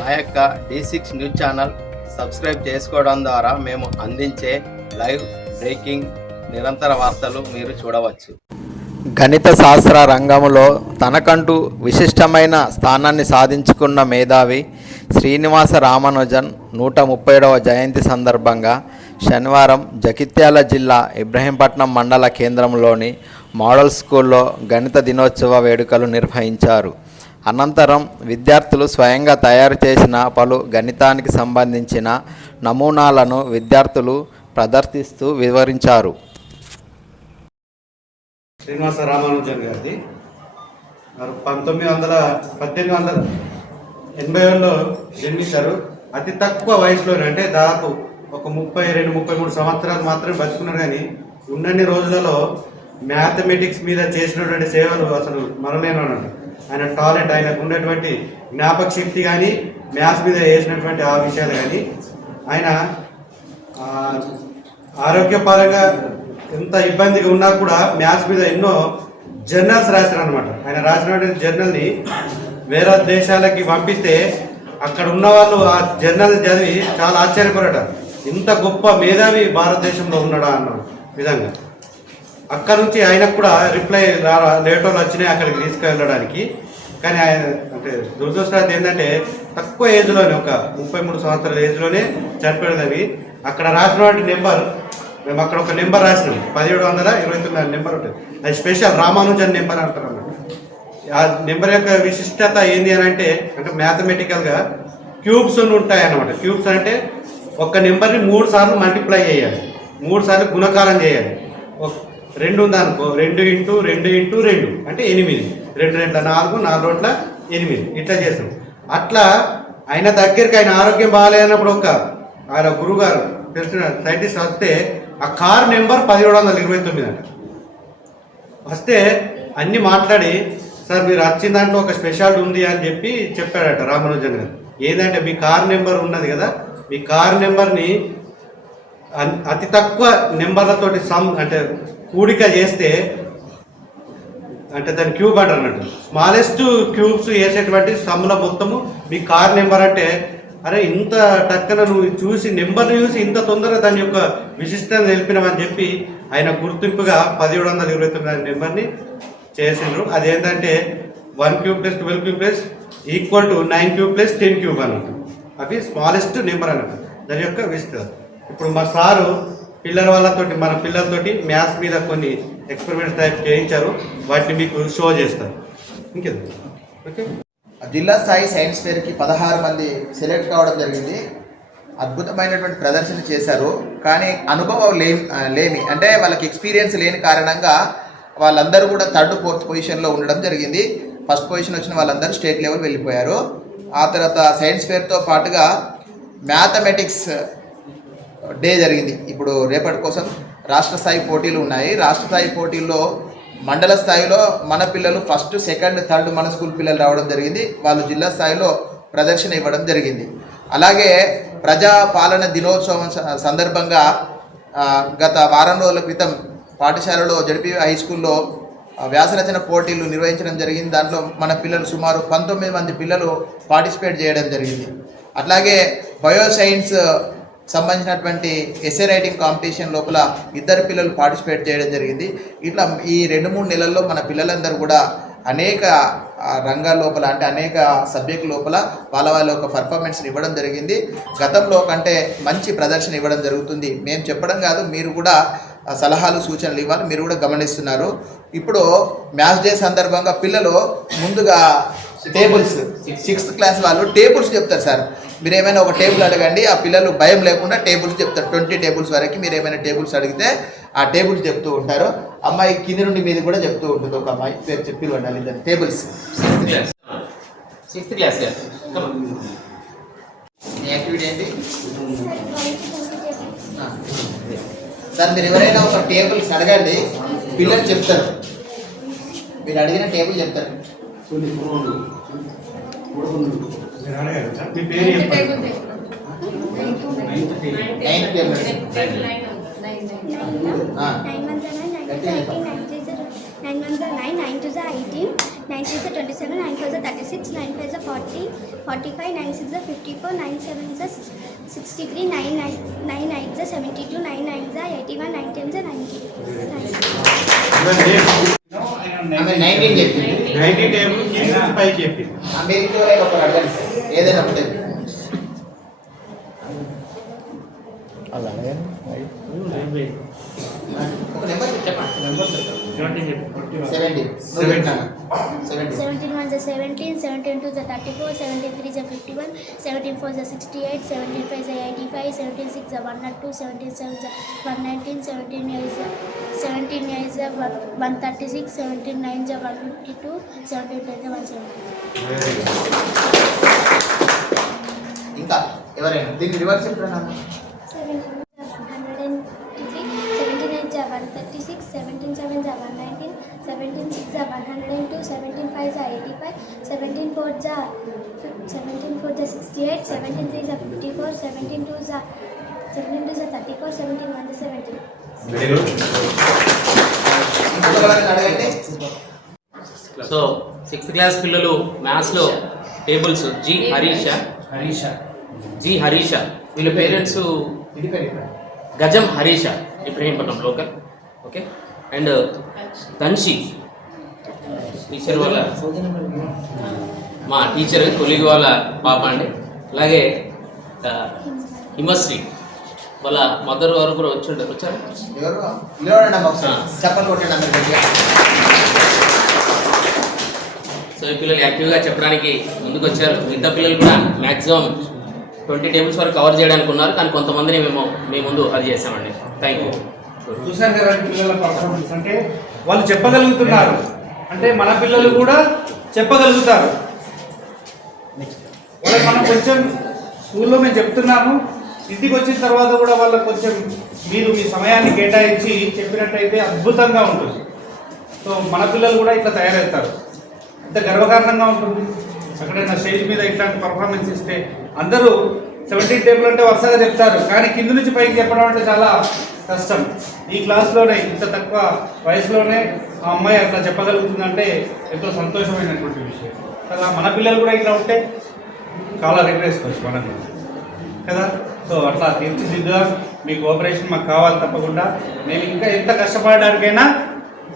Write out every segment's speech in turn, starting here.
మా యొక్క D six news channel subscribe చేసుకోవడం ద్వారా మేము అందించే లైవ్ బ్రేకింగ్ నిరంతర వార్తలు మీరు చూడవచ్చు గణిత శాస్త్ర రంగంలో తనకంటూ విశిష్టమైన స్థానాన్ని సాధించుకున్న మేధావి శ్రీనివాస రామానుజన్ నూట ఏడవ జయంతి సందర్భంగా శనివారం జగిత్యాల జిల్లా ఇబ్రహీంపట్నం మండల కేంద్రంలోని మోడల్ స్కూల్లో గణిత దినోత్సవ వేడుకలు నిర్వహించారు అనంతరం విద్యార్థులు స్వయంగా తయారు చేసిన పలు గణితానికి సంబంధించిన నమూనాలను విద్యార్థులు ప్రదర్శిస్తూ వివరించారు శ్రీనివాస రామానుజన్ గారిది వారు పంతొమ్మిది వందల పద్దెనిమిది వందల ఎనభై ఏడులో జన్మించారు అతి తక్కువ వయసులోనే అంటే దాదాపు ఒక ముప్పై రెండు ముప్పై మూడు సంవత్సరాలు మాత్రమే బతుకున్నారు కానీ ఉన్నన్ని రోజులలో మ్యాథమెటిక్స్ మీద చేసినటువంటి సేవలు అసలు మరలేనన్నాడు ఆయన టాలెంట్ ఆయనకు ఉన్నటువంటి జ్ఞాపక శక్తి కానీ మ్యాథ్స్ మీద వేసినటువంటి ఆ విషయాలు కానీ ఆయన ఆరోగ్యపరంగా ఎంత ఇబ్బందిగా ఉన్నా కూడా మ్యాథ్స్ మీద ఎన్నో జర్నల్స్ రాశారు అనమాట ఆయన రాసినటువంటి జర్నల్ని వేరే దేశాలకి పంపిస్తే అక్కడ ఉన్న వాళ్ళు ఆ జర్నల్ చదివి చాలా ఆశ్చర్యపడట ఇంత గొప్ప మేధావి భారతదేశంలో ఉన్నాడా అన్న విధంగా అక్కడ నుంచి ఆయనకు కూడా రిప్లై రా లేటో వచ్చినాయి అక్కడికి తీసుకెళ్ళడానికి కానీ ఆయన అంటే దురదృష్టం ఏంటంటే తక్కువ ఏజ్లోనే ఒక ముప్పై మూడు సంవత్సరాల ఏజ్లోనే చనిపోయినది అవి అక్కడ రాసినటువంటి నెంబర్ మేము అక్కడ ఒక నెంబర్ రాసినాం పదిహేడు వందల ఇరవై తొమ్మిది నెంబర్ ఉంటుంది అది స్పెషల్ రామానుజన్ నెంబర్ అంటారు అన్నమాట ఆ నెంబర్ యొక్క విశిష్టత ఏంది అని అంటే అంటే మ్యాథమెటికల్గా క్యూబ్స్ ఉంటాయి అన్నమాట క్యూబ్స్ అంటే ఒక నెంబర్ని మూడు సార్లు మల్టిప్లై చేయాలి మూడు సార్లు గుణకారం చేయాలి రెండు ఉందనుకో రెండు ఇంటూ రెండు ఇంటూ రెండు అంటే ఎనిమిది రెండు రెండు నాలుగు నాలుగు రోట్ల ఎనిమిది ఇట్లా చేస్తాం అట్లా ఆయన దగ్గరికి ఆయన ఆరోగ్యం బాగాలేనప్పుడు ఒక ఆయన గురుగారు తెలిసిన సైంటిస్ట్ వస్తే ఆ కార్ నెంబర్ పదిహేడు వందల ఇరవై తొమ్మిది అంట వస్తే అన్నీ మాట్లాడి సార్ మీరు వచ్చిన దాంట్లో ఒక స్పెషాలిటీ ఉంది అని చెప్పి చెప్పాడట రామానుజన్ గారు ఏదంటే మీ కార్ నెంబర్ ఉన్నది కదా మీ కార్ నెంబర్ని అతి తక్కువ నెంబర్లతోటి సమ్ అంటే కూడిక చేస్తే అంటే దాని క్యూబ్ అంటారు అన్నట్టు స్మాలెస్ట్ క్యూబ్స్ వేసేటువంటి సమ్ముల మొత్తము మీ కార్ నెంబర్ అంటే అరే ఇంత టక్కన నువ్వు చూసి నెంబర్ని చూసి ఇంత తొందరగా దాని యొక్క విశిష్టత తెలిపినామని చెప్పి ఆయన గుర్తింపుగా పదిహేడు వందల ఇరవై తొమ్మిది నెంబర్ని చేసిండ్రు అదేంటంటే one cube plus twelve cube plus equal to nine cube plus ten cube అన్నట్టు అవి స్మాలెస్ట్ నెంబర్ అన్నట్టు దాని యొక్క విశిష్టత ఇప్పుడు మా సారు పిల్లర్ వాళ్ళతోటి మన పిల్లలతోటి మ్యాథ్స్ మీద కొన్ని ఎక్స్పెరిమెంట్స్ టైప్ చేయించారు వాటిని మీకు షో చేస్తారు ఇంకే ఓకే జిల్లా స్థాయి సైన్స్ ఫేర్కి పదహారు మంది సెలెక్ట్ కావడం జరిగింది అద్భుతమైనటువంటి ప్రదర్శన చేశారు కానీ అనుభవం లే లేమి అంటే వాళ్ళకి ఎక్స్పీరియన్స్ లేని కారణంగా వాళ్ళందరూ కూడా థర్డ్ ఫోర్త్ పొజిషన్లో ఉండడం జరిగింది ఫస్ట్ పొజిషన్ వచ్చిన వాళ్ళందరూ స్టేట్ లెవెల్ వెళ్ళిపోయారు ఆ తర్వాత సైన్స్ ఫేర్తో పాటుగా మ్యాథమెటిక్స్ డే జరిగింది ఇప్పుడు రేపటి కోసం రాష్ట్ర స్థాయి పోటీలు ఉన్నాయి రాష్ట్ర స్థాయి పోటీల్లో మండల స్థాయిలో మన పిల్లలు ఫస్ట్ సెకండ్ థర్డ్ మన స్కూల్ పిల్లలు రావడం జరిగింది వాళ్ళు జిల్లా స్థాయిలో ప్రదర్శన ఇవ్వడం జరిగింది అలాగే ప్రజా పాలన దినోత్సవం సందర్భంగా గత వారం రోజుల క్రితం పాఠశాలలో జడిపి హై స్కూల్లో వ్యాసరచన పోటీలు నిర్వహించడం జరిగింది దాంట్లో మన పిల్లలు సుమారు పంతొమ్మిది మంది పిల్లలు పార్టిసిపేట్ చేయడం జరిగింది అట్లాగే బయోసైన్స్ సంబంధించినటువంటి ఎస్ఏ రైటింగ్ కాంపిటీషన్ లోపల ఇద్దరు పిల్లలు పార్టిసిపేట్ చేయడం జరిగింది ఇట్లా ఈ రెండు మూడు నెలల్లో మన పిల్లలందరూ కూడా అనేక రంగాల లోపల అంటే అనేక సబ్జెక్ట్ లోపల వాళ్ళ వాళ్ళ యొక్క పర్ఫార్మెన్స్ ఇవ్వడం జరిగింది గతంలో కంటే మంచి ప్రదర్శన ఇవ్వడం జరుగుతుంది మేము చెప్పడం కాదు మీరు కూడా సలహాలు సూచనలు ఇవ్వాలి మీరు కూడా గమనిస్తున్నారు ఇప్పుడు మ్యాథ్స్ డే సందర్భంగా పిల్లలు ముందుగా టేబుల్స్ సిక్స్త్ క్లాస్ వాళ్ళు టేబుల్స్ చెప్తారు సార్ మీరు ఏమైనా ఒక టేబుల్ అడగండి ఆ పిల్లలు భయం లేకుండా టేబుల్స్ చెప్తారు ట్వంటీ టేబుల్స్ వరకు మీరు ఏమైనా టేబుల్స్ అడిగితే ఆ టేబుల్స్ చెప్తూ ఉంటారు అమ్మాయి కింద నుండి మీద కూడా చెప్తూ ఉంటుంది ఒక అమ్మాయి పేరు చెప్పి ఉండాలి ఇద్దరు టేబుల్స్ సిక్స్త్ క్లాస్ యాక్టివిటీ ఏంటి సార్ మీరు ఎవరైనా ఒక టేబుల్స్ అడగండి పిల్లలు చెప్తారు మీరు అడిగిన టేబుల్ చెప్తారు మీరు అడగారు మీ పేరు ఏం నైన్ వన్ జా నైన్ నైన్ టూ జా ఎయిటీన్ నైన్ త్రీ జా ట్వంటీ సెవెన్ నైన్ ఫైవ్ జా థర్టీ సిక్స్ నైన్ ఫైవ్ జా forty forty five nine six జా ఫిఫ్టీ ఫోర్ నైన్ సెవెన్ జా sixty three nine nine nine eight జా seventy two nine nine జా eighty one nine ten జా ninety nine ninety table పైకి చెప్పింది ఏదైనా ఒకటే అలా ఒక నెంబర్ చెప్పండి నెంబర్ సెవెంటీ సెవెంటీన్ వన్ జ సెవెంటీన్ సెవెంటీన్ టూ జ థర్టీ ఫోర్ సెవెంటీన్ త్రీ జ ఫిఫ్టీ వన్ సెవెంటీన్ ఫోర్ జ సిక్స్టీ ఎయిట్ సెవెంటీన్ ఫైవ్ జ ఎయిటీ ఫైవ్ సెవెంటీన్ సిక్స్ జ one naught two seventeen seven జ వన్ నైన్టీన్ సెవెంటీన్ ఎయిట్ జ thirty six seventeen nine జ one fifty two seventeen one seventy ఇంకా ఎవరైనా దీన్ని reverse ఎప్పుడైనా సెవెంటీన్ సిక్స్ జా one hundred and two seventeen five జా ఎయిటీ ఫైవ్ సెవెంటీన్ ఫోర్ జా సెవెంటీన్ ఫోర్ జా సిక్స్టీ ఎయిట్ సెవెంటీన్ త్రీ జా ఫిఫ్టీ ఫోర్ సెవెంటీన్ టూ జా seventeen two so sixth class పిల్లలు మ్యాథ్స్లో tables G Harisha Harisha G Harisha వీళ్ళ parents గజం Harisha Ibrahimpatnam local okay and Tanshi teacher వాళ్ళ మా టీచర్ కొలిగి వాళ్ళ పాప అండి అలాగే హిమశ్రీ వాళ్ళ మదర్ వారు కూడా వచ్చిండే వచ్చారు సో ఈ పిల్లలు యాక్టివ్గా చెప్పడానికి ముందుకు వచ్చారు మిగతా పిల్లలు కూడా మ్యాక్సిమం ట్వంటీ టేబుల్స్ వరకు కవర్ చేయడానికి ఉన్నారు కానీ కొంతమందిని మేము మీ ముందు అది చేసామండి థ్యాంక్ యూ చూసాను కదా పిల్లల పర్ఫార్మెన్స్ అంటే వాళ్ళు చెప్పగలుగుతున్నారు అంటే మన పిల్లలు కూడా చెప్పగలుగుతారు వాళ్ళకి మనం కొంచెం స్కూల్లో మేము చెప్తున్నాము ఇంటికి వచ్చిన తర్వాత కూడా వాళ్ళకి కొంచెం మీరు మీ సమయాన్ని కేటాయించి చెప్పినట్టయితే అద్భుతంగా ఉంటుంది సో మన పిల్లలు కూడా ఇట్లా తయారవుతారు ఇంత గర్వకారణంగా ఉంటుంది ఎక్కడైనా స్టేజ్ మీద ఇట్లాంటి పర్ఫార్మెన్స్ ఇస్తే అందరూ సెవెంటీన్ టేబుల్ అంటే వరుసగా చెప్తారు కానీ కింద నుంచి పైకి చెప్పడం అంటే చాలా కష్టం ఈ క్లాస్లోనే ఇంత తక్కువ వయసులోనే ఆ అమ్మాయి అట్లా చెప్పగలుగుతుందంటే ఎంతో సంతోషమైనటువంటి విషయం కదా మన పిల్లలు కూడా ఇట్లా ఉంటే చాలా వేసుకోవచ్చు మనం కదా సో అట్లా తీర్చిదిద్దుగా మీ కోఆపరేషన్ మాకు కావాలి తప్పకుండా నేను ఇంకా ఎంత కష్టపడడానికైనా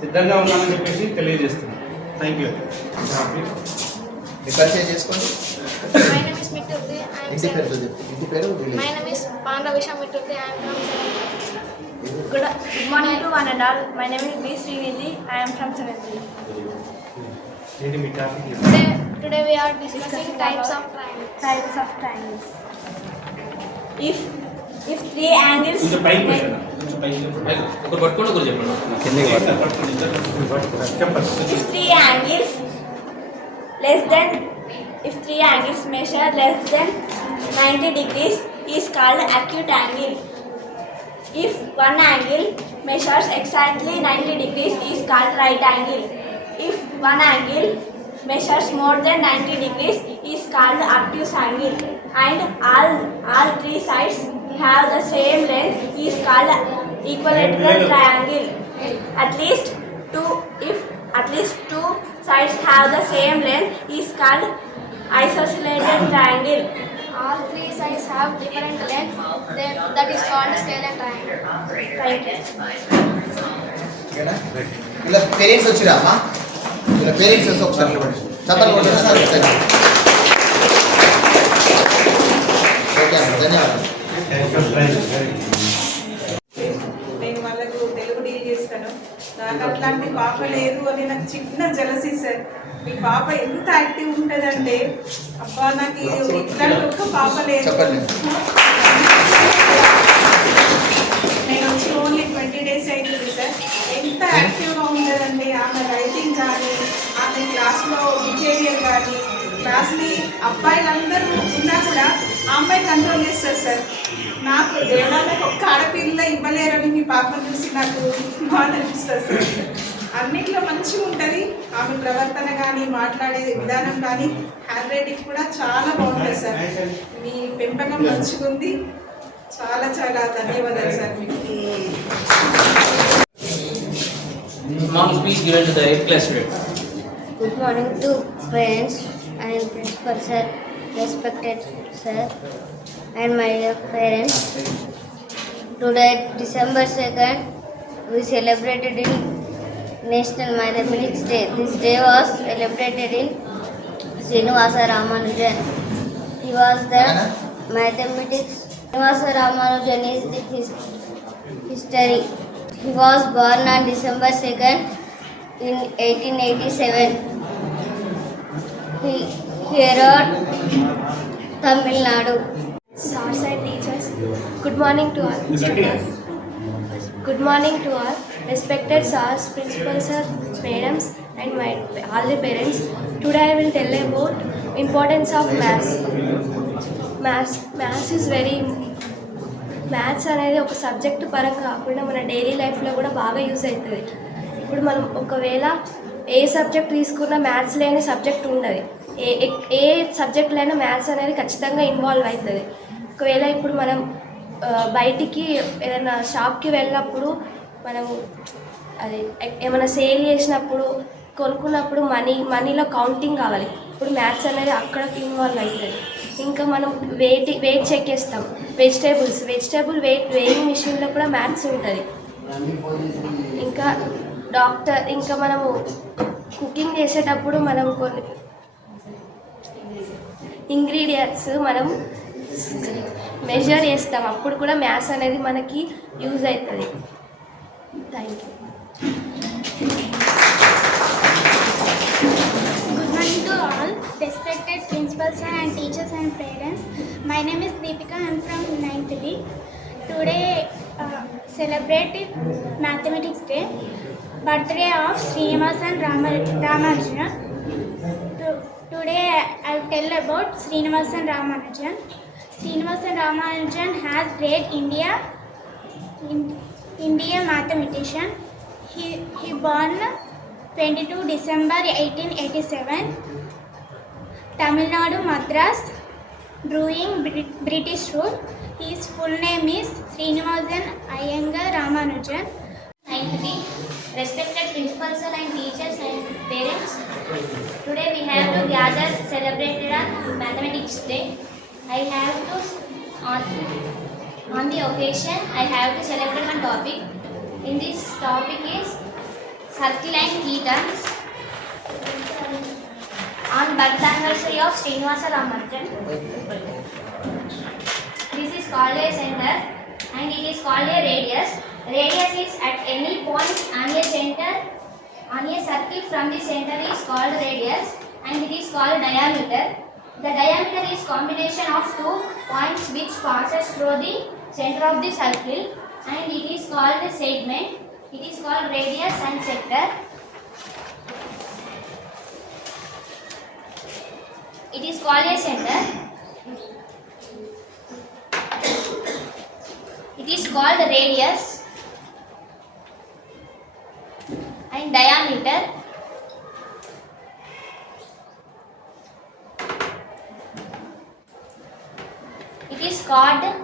సిద్ధంగా ఉన్నానని చెప్పేసి తెలియజేస్తున్నాను థ్యాంక్ యూ రికార్డ్ చేసుకోండి Mitturthi. I am seven. My name is Pandavisha Mitturthi. I am from seventh. Good, good morning to one and all. My name is B. Srinidhi. I am from seventh. Today, today we are discussing types of triangles. Types of triangles. If if three angles. ఒకరు పట్టుకోండి ఒకరు చెప్పండి If three angles less than If three angles measure less than 90 degrees is called acute angle. If one angle measures exactly 90 degrees is called right angle. If one angle measures more than 90 degrees is called obtuse angle. And all, all three sides have the same length is called equilateral triangle. At least two, if at least two sides have the same length is called isosceles triangle. All three sides have different length. They, that is called scalar triangle. Thank you. ఇలా parents వచ్చిరా అమ్మా ఇలా parents వచ్చి ఒకసారి నిలబడి చప్పలు కొట్టారు okay అమ్మా ధన్యవాదాలు నాకు అట్లాంటి పాప లేదు అని నాకు చిన్న జలసి సార్ మీ పాప ఎంత యాక్టివ్ అండి అబ్బా నాకు ఇట్లాంటి ఒక్క పాప లేదు నేను వచ్చి ఓన్లీ ట్వంటీ డేస్ అవుతుంది సార్ ఎంత యాక్టివ్గా ఉంటుందండి ఆమె రైటింగ్ కానీ ఆమె క్లాస్లో బిహేవియర్ కానీ క్లాస్ని అబ్బాయిలందరూ ఉన్నా కూడా ఆ అమ్మాయి కంట్రోల్ చేస్తారు సార్ నాకు దేవాలకు ఒక్క ఆడపిల్ల ఇవ్వలేరని మీ పాపను చూసి నాకు బాధ అనిపిస్తుంది సార్ అన్నిట్లో మంచిగా ఉంటుంది ఆమె ప్రవర్తన కానీ మాట్లాడే విధానం కానీ హ్యాండ్ రైటింగ్ కూడా చాలా బాగుంటుంది సార్ మీ పెంపకం మంచిగా ఉంది చాలా చాలా ధన్యవాదాలు సార్ మీకు Mom, please give it to the 8th class student. Good morning to friends. I am principal sir, respected sir, and my dear parents. Today, December 2nd, we celebrated in National Mathematics Day. This day was celebrated in Srinivasa Ramanujan. He was the mathematics. Srinivasa Ramanujan is the his, history. He was born on December 2nd in 1887. Erode Tamil Nadu sir side teachers good morning to all good morning to all respected sirs principal sir madams and my all the parents today I will tell about importance of maths maths maths is very maths అనేది ఒక subject పరంగా కాకుండా మన daily లైఫ్లో కూడా బాగా use అవుతుంది ఇప్పుడు మనం ఒకవేళ ఏ సబ్జెక్ట్ తీసుకున్నా మ్యాథ్స్ లేని సబ్జెక్ట్ ఉండదు ఏ ఏ సబ్జెక్ట్లైనా మ్యాథ్స్ అనేది ఖచ్చితంగా ఇన్వాల్వ్ అవుతుంది ఒకవేళ ఇప్పుడు మనం బయటికి ఏదైనా షాప్కి వెళ్ళినప్పుడు మనం అది ఏమైనా సేల్ చేసినప్పుడు కొనుక్కున్నప్పుడు మనీ మనీలో కౌంటింగ్ కావాలి ఇప్పుడు మ్యాథ్స్ అనేది అక్కడ ఇన్వాల్వ్ అవుతుంది ఇంకా మనం వెయిట్ వెయిట్ చెక్ చేస్తాం వెజిటేబుల్స్ వెజిటేబుల్ వెయిట్ వెయింగ్ మిషన్లో కూడా మ్యాథ్స్ ఉంటుంది ఇంకా డాక్టర్ ఇంకా మనము కుకింగ్ చేసేటప్పుడు మనం కొన్ని ఇంగ్రీడియంట్స్ మనం మెజర్ చేస్తాం అప్పుడు కూడా మ్యాథ్స్ అనేది మనకి యూజ్ అవుతుంది thank you good morning to all respected principals and teachers and parents my name is Deepika I'm from ninth B today celebrate mathematics day Birthday of Srinivasan Ramanujan. Today I will tell about Srinivasan Ramanujan. Srinivasan Ramanujan has great Indian mathematician. He born 22 December 1887, Tamil Nadu, Madras, during British rule. His full name is Srinivasan Iyengar Ramanujan respected principals sir and teachers and parents. Today we have to gather celebrated on Mathematics Day. I have to on, on the occasion I have to celebrate one topic. In this topic is and ketones on birth anniversary of Srinivasa Ramanujan. This is called a center and it is called a radius. Radius is at any point on a center on a circle from the center is called radius and it is called diameter. The diameter is combination of two points which passes through the center of the circle and it is called segment. It is called radius and sector. It is called a center. It is called radius and diameter. It is called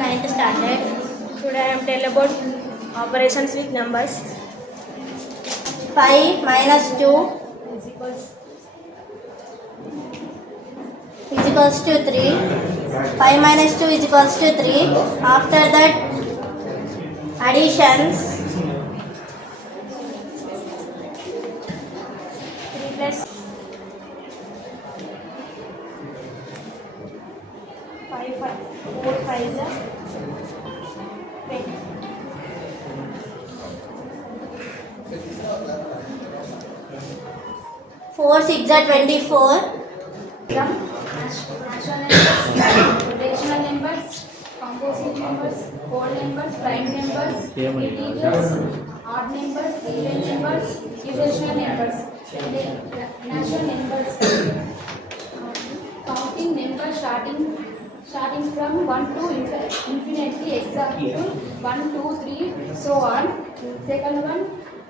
Ninth standard. Today I am telling about operations with numbers. Five minus two is equals is equals to three. Five minus two is equals to three. After that, additions. 4 6 are 24 rational numbers composite numbers whole numbers prime numbers integers odd numbers even numbers irrational numbers natural numbers counting numbers starting starting from 1 to infinitely exact to 1 2 3 so on second one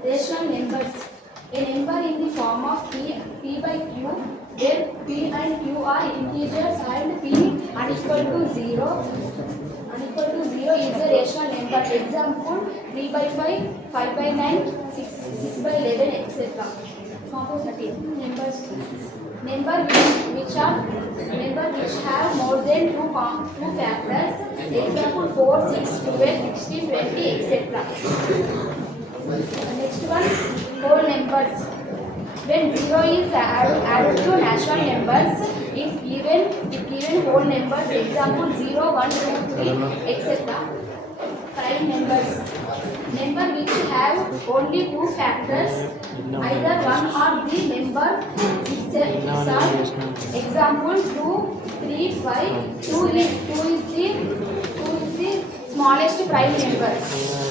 rational numbers A number in the form of P, P by Q, where P and Q are integers and P unequal to 0, unequal to 0 is a rational number. Example, 3 by 5, 5 by 9, 6, 6 by 11, etc. Compositive numbers. Number which, which are number which have more than two, two factors. Example, 4, 6, 12, 16, 20, etc. Next one. whole numbers. When 0 is added, to natural numbers, if given, if given whole numbers, example 0, 1, 2, 3, etc. Prime numbers. Number which have only two factors, either one or the number itself. Example 2, 3, 5, 2 is, 2 is the smallest prime number.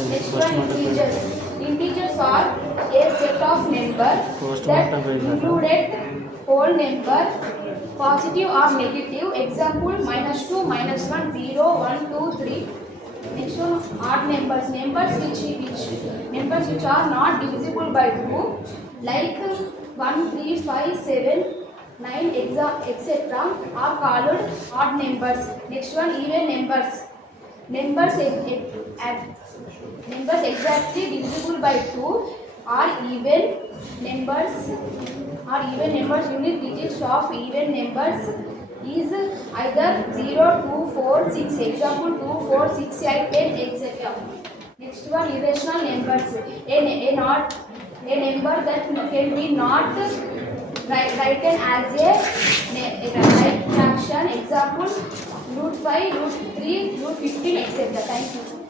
Next one integers. Integers are a set of numbers that included whole number positive or negative example minus 2 minus 1 0 1 2 3 next one odd numbers numbers which which numbers which are not divisible by 2 like 1 3 5 7 9 etc are called odd numbers next one even numbers numbers numbers exactly divisible by 2 are even numbers are even numbers unit digits of even numbers is either 0 2 4 6 example 2 4 6 8 10 etc next one irrational numbers a, a not a number that can be not written as a, a right fraction example root 5 root 3 root 15 etc thank you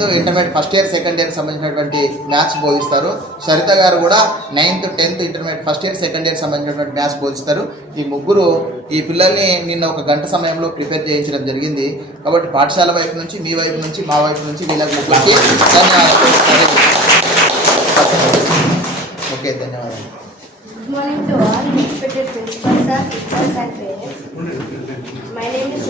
tenth intermediate first year second year సంబంధించినటువంటి maths బోధిస్తారు సరిత గారు కూడా ninth tenth intermediate first year second year సంబంధించినటువంటి maths బోధిస్తారు ఈ ముగ్గురు ఈ పిల్లల్ని నిన్న ఒక గంట సమయంలో ప్రిపేర్ చేయించడం జరిగింది కాబట్టి పాఠశాల వైపు నుంచి మీ వైపు నుంచి మా వైపు నుంచి వీళ్ళకి ముగ్గురికి ధన్యవాదాలు ఓకే ధన్యవాదాలు My name is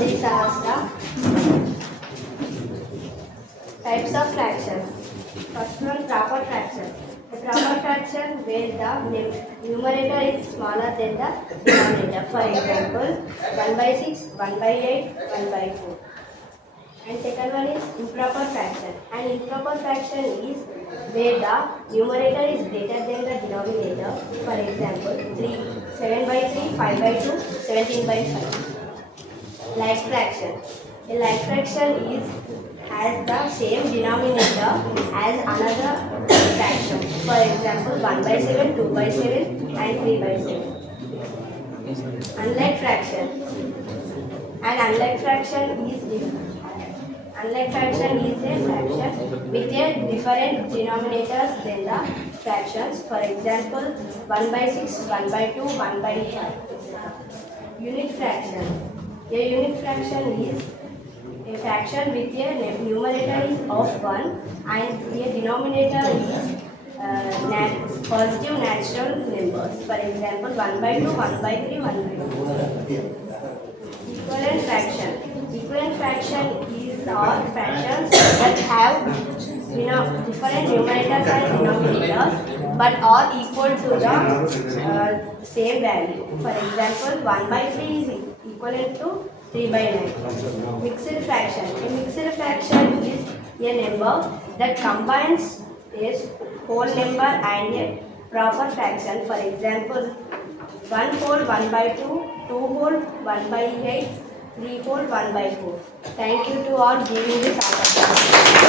Types of fractions. First one, proper fraction. The proper fraction where the numerator is smaller than the denominator. For example, 1 by 6, 1 by 8, 1 by 4. And second one is improper fraction. And improper fraction is where the numerator is greater than the denominator. For example, 3, 7 by 3, 5 by 2, 17 by 5. Like fraction. A like fraction is as the same denominator as another fraction. For example, 1 by 7, 2 by 7 and 3 by 7. Unlike fraction. An unlike fraction is different. Unlike fraction is a fraction with a different denominators than the fractions. For example, 1 by 6, 1 by 2, 1 by 5. Unit fraction. A unit fraction is a fraction with a numerator is of 1 and the denominator is uh, nat positive natural numbers. For example, 1 by 2, 1 by 3, 1 by 4. Equivalent fraction. Equivalent fraction is all fractions that have you know, different numerators and denominators but are equal to the uh, same value. For example, 1 by 3 is equivalent to 3 by 9. Mixed fraction. A mixed fraction is a number that combines is whole number and a proper fraction. For example, 1 whole 1 by 2, 2 whole 1 by 8, 3 whole 1 by 4. Thank you to all giving this opportunity.